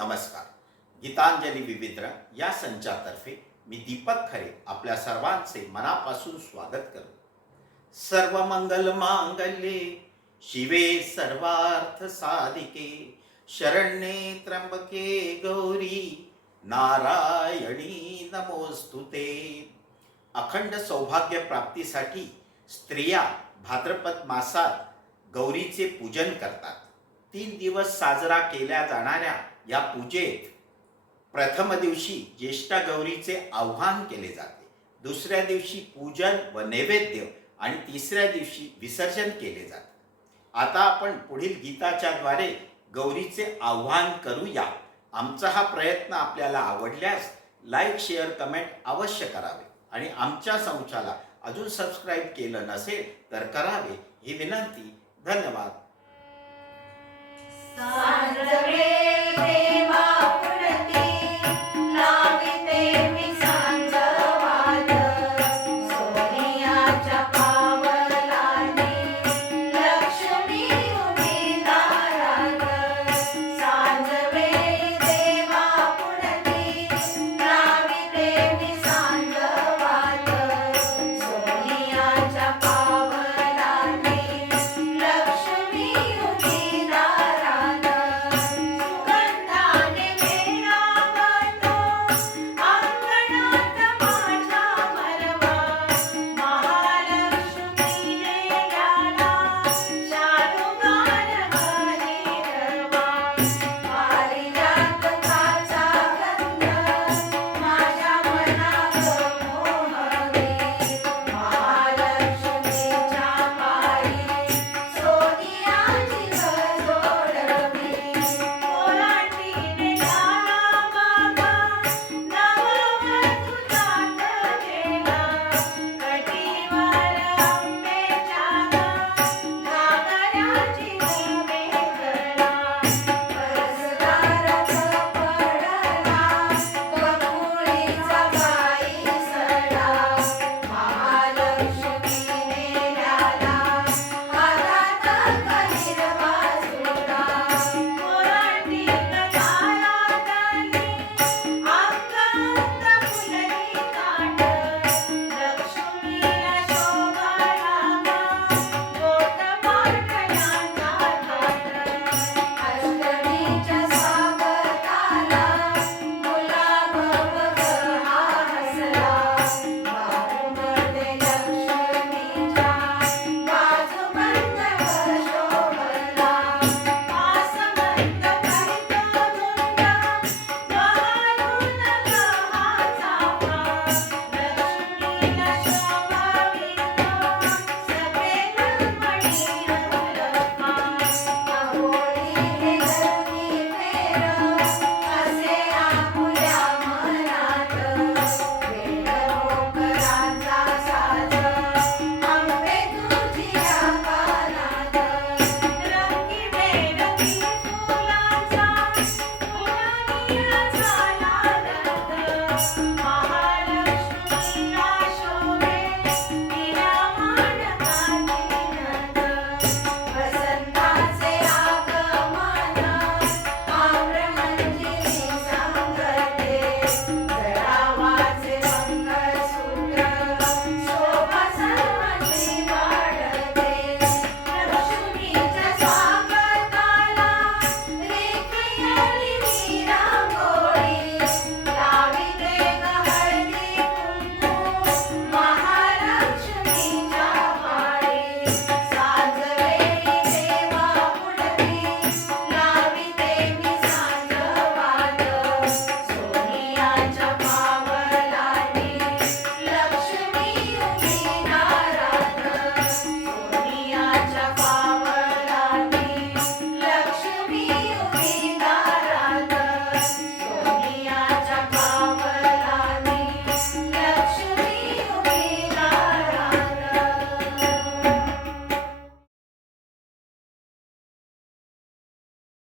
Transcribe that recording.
नमस्कार. गीतांजली विविध या संचातर्फे मी दीपक खरे आपल्या सर्वांचे मनापासून स्वागत करतो. सर्व मंगल मांगल्ये शिवे सर्वार्थ साधिके शरण्ये त्र्यंबके गौरी नारायणी नमोस्तुते. अखंड सौभाग्य प्राप्तीसाठी स्त्रिया भाद्रपद मासात गौरीचे पूजन करतात. तीन दिवस साजरा केल्या जाणाऱ्या या पूजेत प्रथम दिवशी ज्येष्ठा गौरीचे आव्हान केले जाते. दुसऱ्या दिवशी पूजन व नैवेद्य आणि तिसऱ्या दिवशी विसर्जन केले जाते. आता आपण पुढील गीताच्या द्वारे गौरीचे आव्हान करूया. आमचा हा प्रयत्न आपल्याला आवडल्यास लाईक शेअर कमेंट अवश्य करावे आणि आमच्या संचाला अजून सबस्क्राईब केलं नसेल तर करावे ही विनंती. धन्यवाद.